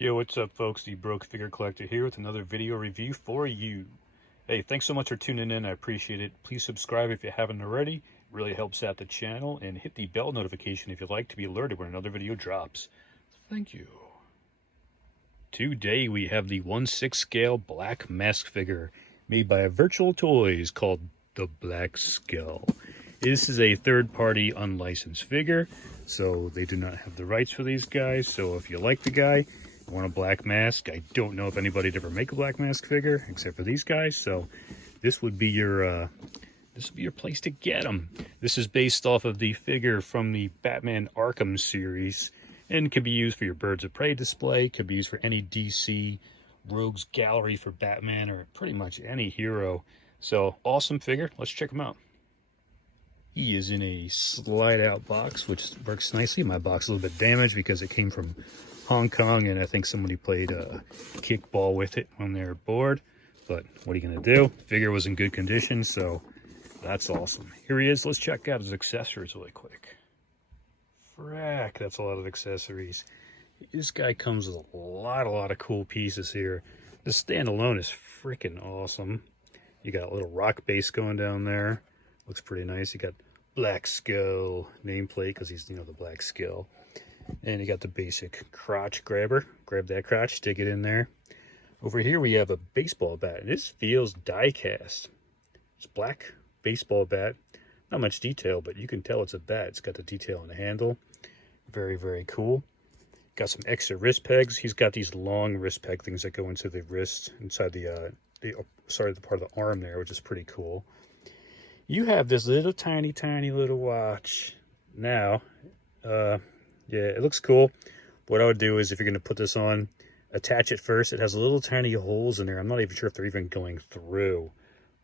Yo, what's up, folks? The Broke Figure Collector here with another video review for you. Hey, thanks so much for tuning in. I appreciate it. Please subscribe if you haven't already. It really helps out the channel. And hit the bell notification if you'd like to be alerted when another video drops. Thank you. Today we have the 1/6 scale Black Mask figure made by Virtual Toys called the Black Skull. This is a third-party unlicensed figure, so they do not have the rights for these guys. So if you like the guy, want a black mask, I don't know if anybody'd ever make a black mask figure except for these guys, so this would be your place to get them. This is based off of the figure from the Batman Arkham series and can be used for your Birds of Prey display, could be used for any DC Rogues Gallery for Batman or pretty much any hero. So awesome figure. Let's check him out. He is in a slide out box, which works nicely. My box is a little bit damaged because it came from Hong Kong, and I think somebody played kickball with it on their board. But what are you going to do? Figure was in good condition, so that's awesome. Here he is. Let's check out his accessories really quick. Frack, that's a lot of accessories. This guy comes with a lot of cool pieces here. The standalone is freaking awesome. You got a little rock base going down there. Looks pretty nice. You got Black Skull nameplate because he's, the Black Skull. And you got the basic crotch grabber. Grab that crotch, stick it in there. Over here we have a baseball bat. This feels die cast. It's black baseball bat. Not much detail, but you can tell it's a bat. It's got the detail on the handle. Very cool. Got some extra wrist pegs. He's got these long wrist peg things that go into the wrist, inside the part of the arm there, which is pretty cool. You have this little tiny little watch. Now, yeah, it looks cool. What I would do is, if you're going to put this on, attach it first. It has little tiny holes in there. I'm not even sure if they're even going through,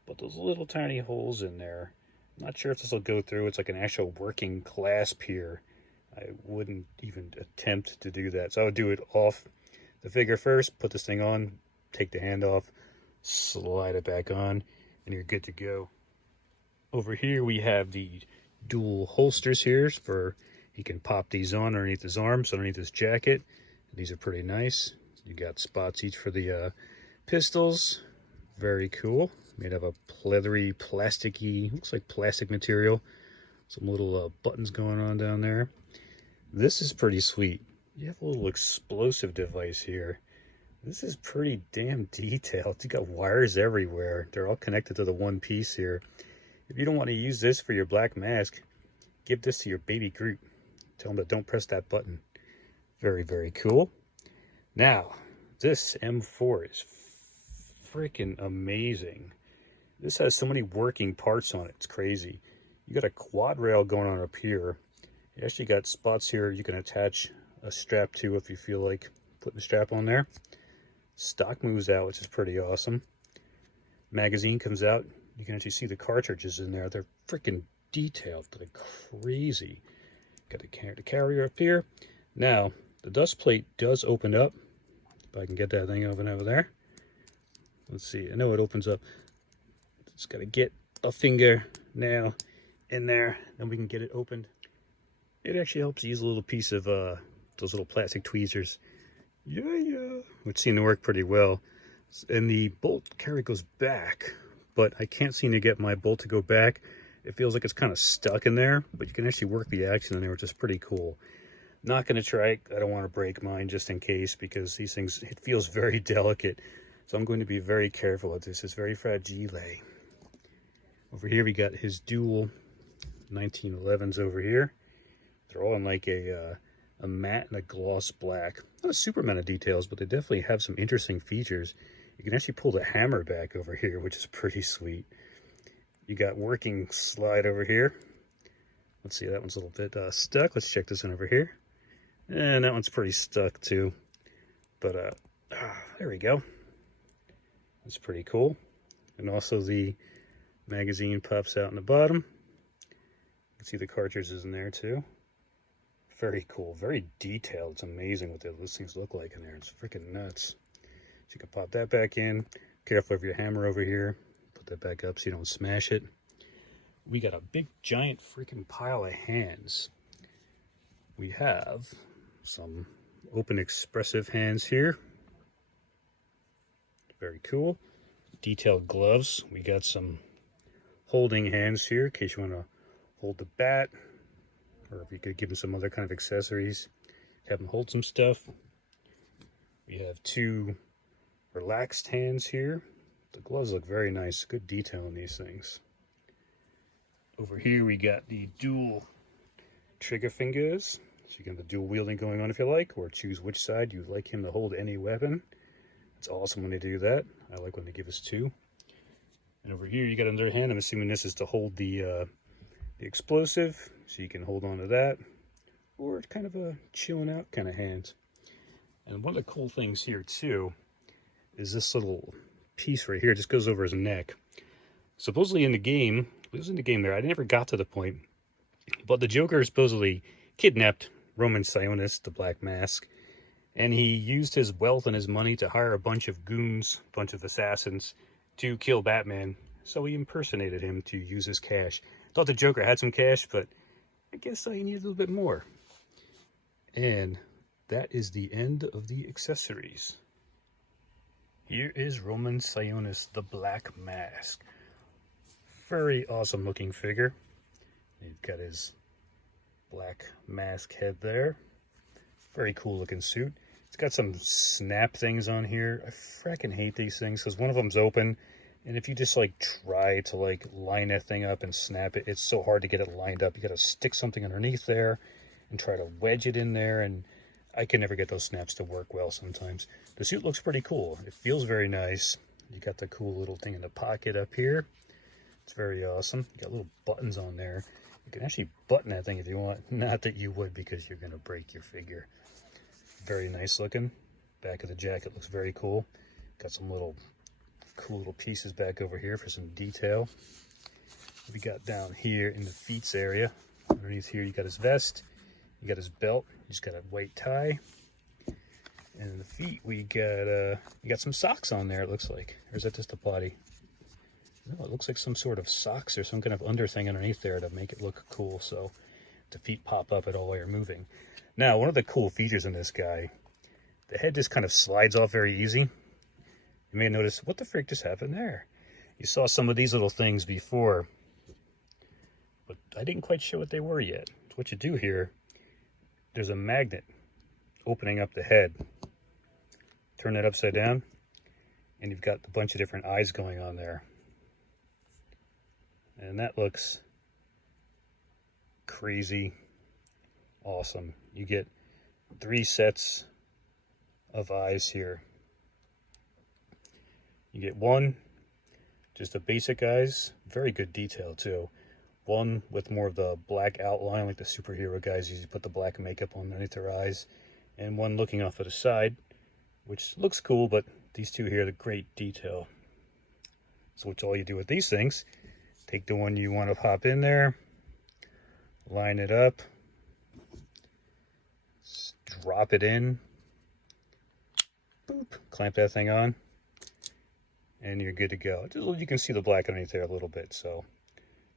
but those little tiny holes in there. I'm not sure if this will go through. It's like an actual working clasp here. I wouldn't even attempt to do that. So I would do it off the figure first, put this thing on, take the hand off, slide it back on, and you're good to go. Over here we have the dual holsters here for he can pop these on underneath his arms, underneath his jacket. These are pretty nice. You got spots each for the pistols. Very cool. Made of a leathery, plasticky, looks like plastic material. Some little buttons going on down there. This is pretty sweet. You have a little explosive device here. This is pretty damn detailed. You got wires everywhere. They're all connected to the one piece here. If you don't want to use this for your black mask, give this to your baby Groot. Tell him that don't press that button. Very cool. Now, this M4 is freaking amazing. This has so many working parts on it. It's crazy. You got a quad rail going on up here. You actually got spots here you can attach a strap to if you feel like putting a strap on there. Stock moves out, which is pretty awesome. Magazine comes out. You can actually see the cartridges in there. They're freaking detailed like crazy. Got the carrier up here. Now, the dust plate does open up. If I can get that thing over there. Let's see. I know it opens up. Just got to get a finger now in there. Then we can get it opened. It actually helps use a little piece of those little plastic tweezers. Yeah. Which seem to work pretty well. And the bolt carry goes back. But I can't seem to get my bolt to go back. It feels like it's kind of stuck in there, but you can actually work the action in there, which is pretty cool. Not going to try it. I don't want to break mine just in case, because these things, it feels very delicate. So I'm going to be very careful with this. It's very fragile. Over here we got his dual 1911s over here. They're all in like a matte and a gloss black. Not a super amount of details, but they definitely have some interesting features. You can actually pull the hammer back over here, which is pretty sweet. You got working slide over here. Let's see, that one's a little bit stuck. Let's check this one over here. And that one's pretty stuck too. But there we go. That's pretty cool. And also the magazine pops out in the bottom. You can see the cartridges in there too. Very cool, very detailed. It's amazing what those things look like in there. It's freaking nuts. So you can pop that back in. Careful of your hammer over here. Put that back up so you don't smash it. We got a big giant freaking pile of hands. We have some open expressive hands here. Very cool. Detailed gloves. We got some holding hands here in case you want to hold the bat, or if you could give him some other kind of accessories, have him hold some stuff. We have two relaxed hands here. The gloves look very nice. Good detail in these things. Over here we got the dual trigger fingers. So you can have the dual wielding going on if you like, or choose which side you'd like him to hold any weapon. It's awesome when they do that. I like when they give us two. And over here you got another hand. I'm assuming this is to hold the explosive, so you can hold on to that, or it's kind of a chilling out kind of hand. And one of the cool things here too is this little piece right here. Just goes over his neck. Supposedly in the game, it was in the game there, I never got to the point, but the Joker supposedly kidnapped Roman Sionis, the Black Mask, and he used his wealth and his money to hire a bunch of goons, a bunch of assassins, to kill Batman. So he impersonated him to use his cash. Thought the Joker had some cash, but I guess he needed a little bit more. And that is the end of the accessories. Here is Roman Sionis, the Black Mask. Very awesome looking figure. He's got his black mask head there. Very cool looking suit. It's got some snap things on here. I frickin' hate these things because one of them's open, and if you just like try to like line that thing up and snap it, it's so hard to get it lined up. You gotta stick something underneath there and try to wedge it in there, and I can never get those snaps to work well sometimes. The suit looks pretty cool. It feels very nice. You got the cool little thing in the pocket up here. It's very awesome. You got little buttons on there. You can actually button that thing if you want. Not that you would, because you're gonna break your figure. Very nice looking. Back of the jacket looks very cool. Got some little cool little pieces back over here for some detail. We got down here in the feet area. Underneath here you got his vest. You got his belt. He's got a white tie. And in the feet we got you got some socks on there, it looks like. Or is that just a body? No, it looks like some sort of socks or some kind of under thing underneath there to make it look cool, so the feet pop up at all while you're moving. Now, one of the cool features in this guy, the head just kind of slides off very easy. You may notice, what the frick just happened there? You saw some of these little things before, but I didn't quite show what they were yet. So what you do here, there's a magnet opening up the head. Turn that upside down, and you've got a bunch of different eyes going on there. And that looks crazy awesome. You get 3 sets of eyes here. You get one, just a basic eyes, very good detail too. One with more of the black outline, like the superhero guys usually put the black makeup on underneath their eyes, and one looking off to the side, which looks cool, but these two here, the great detail. So which all you do with these things, take the one you want to pop in there, line it up, drop it in, boop, clamp that thing on, and you're good to go. You can see the black underneath there a little bit, so,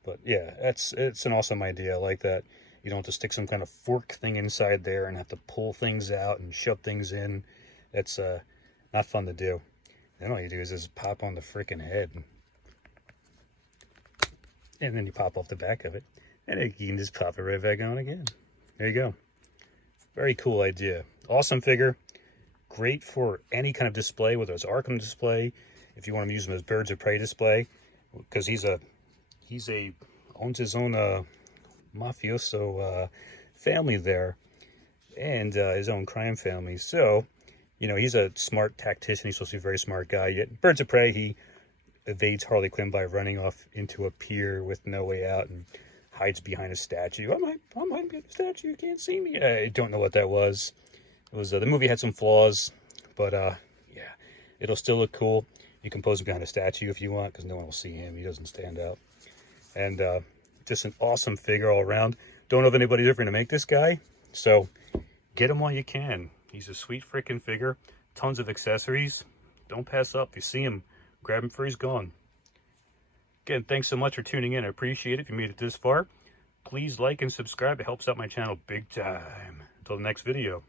but yeah, it's an awesome idea. I like that. You don't have to stick some kind of fork thing inside there and have to pull things out and shove things in. That's not fun to do. Then all you do is just pop on the freaking head, and then you pop off the back of it, and you can just pop it right back on again. There you go. Very cool idea. Awesome figure. Great for any kind of display, whether it's Arkham display, if you want to use him as Birds of Prey display, because he owns his own mafioso family there, and his own crime family. So, you know, he's a smart tactician. He's supposed to be a very smart guy. Yet Birds of Prey, he evades Harley Quinn by running off into a pier with no way out and hides behind a statue. I'm hiding behind a statue. You can't see me. I don't know what that was. It was the movie had some flaws, but yeah, it'll still look cool. You can pose him behind a statue if you want, because no one will see him. He doesn't stand out. And just an awesome figure all around. Don't know if anybody's ever going to make this guy, so get him while you can. He's a sweet freaking figure. Tons of accessories. Don't pass up. If you see him, grab him before he's gone. Again, thanks so much for tuning in. I appreciate it. If you made it this far, please like and subscribe. It helps out my channel big time. Until the next video.